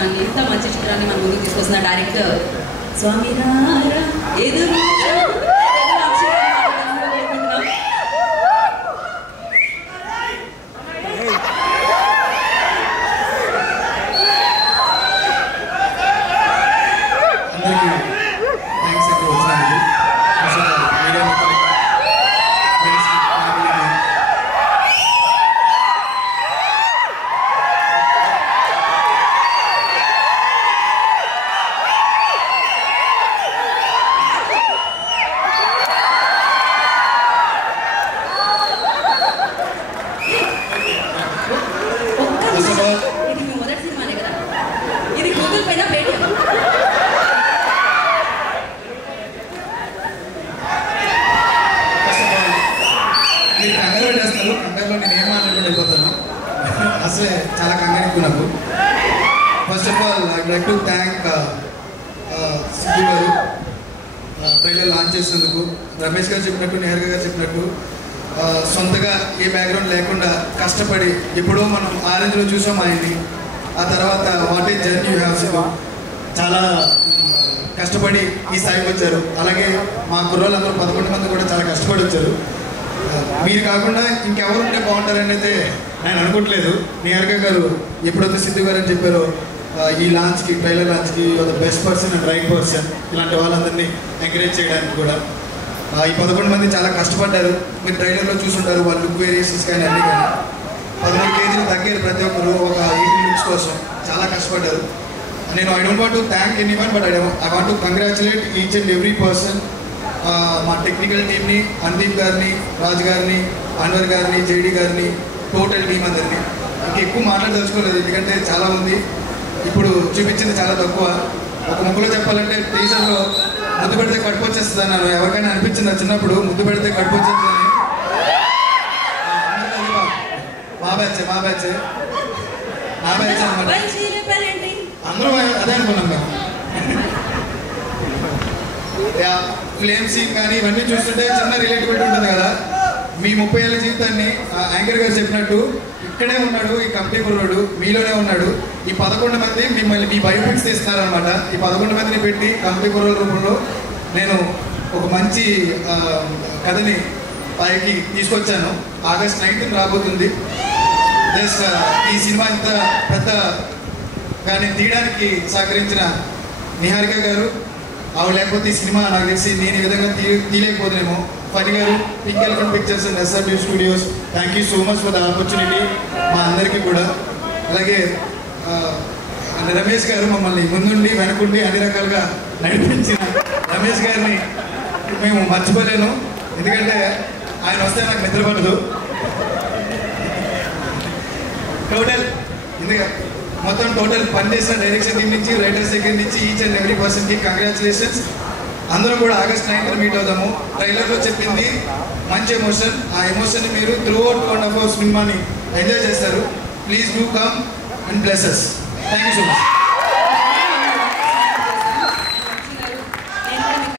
చిత్రాన్ని, ఇంత మంచి చిత్రాన్ని మన ముందుకు తీసుకొస్తున్న డైరెక్టర్ స్వామి ఎదురు అసలే చాలా కంగారు నాకు. First of all I like to thank Siddhu గారు ట్రైలర్ లాంచ్ చేసినందుకు. రమేష్ గారు చెప్పినట్టు, నిహారిక గారు చెప్పినట్టు సొంతగా ఏ బ్యాక్గ్రౌండ్ లేకుండా కష్టపడి ఎప్పుడో మనం ఆరెంజ్లో చూసాం ఆయన్ని. ఆ తర్వాత what a journey you have Siddhu, చాలా కష్టపడి ఈ స్థాయికి వచ్చారు. అలాగే మా కుర్రోళ్ళందరూ 11 మంది కూడా చాలా కష్టపడి వచ్చారు. మీరు కాకుండా ఇంకెవరు ఉంటే బాగుంటారని అయితే నేను అనుకోవట్లేదు. నిహారిక గారు ఎప్పుడైతే సిద్ధు గారు అని చెప్పారో ఈ లాంచ్కి, ట్రైలర్ లాంచ్కి the best person and right person, ఇలాంటి వాళ్ళందరినీ ఎంకరేజ్ చేయడానికి కూడా ఈ 11 మంది చాలా కష్టపడ్డారు. మీరు ట్రైలర్లో చూసుంటారు వాళ్ళ లుక్ వేరియేషన్స్ కానీ అన్నీ కానీ. 13 కేజీలు తగ్గారు ప్రతి ఒక్కరు ఒక 80 లుక్స్ కోసం, చాలా కష్టపడ్డారు. నేను I don't want to thank anyone, but I want to congratulate each and every person. మా టెక్నికల్ టీమ్ని, అందీప్ గారిని, రాజ్ గారిని, అన్వర్ గారిని, జేడీ గారిని, టోటల్ టీమ్ అందరినీ. ఇంకా ఎక్కువ మాట్లాడదలుచుకోలేదు ఎందుకంటే చాలా ఉంది. ఇప్పుడు చూపించింది చాలా తక్కువ. ఒక ముక్కలో చెప్పాలంటే టీజర్లో ముద్దు పెడితే కడుపు వచ్చేస్తుంది అన్నారు. ఎవరికైనా అనిపించింది చిన్నప్పుడు ముద్దు పెడితే కడుపు వచ్చేస్తుంది అని? మా బ్యాచ్ అనమాట. అందరూ అదే అనుకున్నాం మేము. ఫ్లేమ్ సీన్ కానీ ఇవన్నీ చూస్తుంటే చిన్న రిలేటివిటీ ఉంటుంది కదా. మీ 30 ఏళ్ళ జీవితాన్ని యాంకర్ గారు చెప్పినట్టు ఇక్కడే ఉన్నాడు ఈ కమిటీ కుర్రాడు, మీలోనే ఉన్నాడు. ఈ 11 మంది మిమ్మల్ని మీ బయోపిక్స్ తీస్తున్నారనమాట. ఈ 11 మందిని పెట్టి కమిటీ కుర్రాల రూపంలో నేను ఒక మంచి కథని పైకి తీసుకొచ్చాను. ఆగస్ట్ 9th రాబోతుంది. జస్ట్ ఈ సినిమా ఇంత పెద్ద కానీ తీయడానికి సహకరించిన నిహారిక గారు, ఆవిడ లేకపోతే ఈ సినిమా నాకు తెలిసి నేను ఈ విధంగా తీయలేకపోతున్నామో. ఫణి గారు, pink elephant pictures and SRT studios, thank you so much for the opportunity మా అందరికీ కూడా. అలాగే రమేష్ గారు మమ్మల్ని ముందుండి వెనకుండి అన్ని రకాలుగా నడిపించిన రమేష్ గారిని మేము మర్చిపోలేను. ఎందుకంటే ఆయన వస్తే నాకు నిద్ర పడదు. టోటల్ మొత్తం పనిచేసిన డైరెక్షన్ టీం నుంచి, రైటర్స్ దగ్గర నుంచి ఈచ్ అండ్ ఎవ్రీ పర్సన్కి కంగ్రాచులేషన్స్. అందరం కూడా ఆగస్ట్ 9th మీట్ అవుతాము. ట్రైలర్లో చెప్పింది మంచి ఎమోషన్. ఆ ఎమోషన్ని మీరు త్రూఅవుట్ 2.5 hours సినిమాని ఎంజాయ్ చేస్తారు. Please do come and bless us. Thank you so much.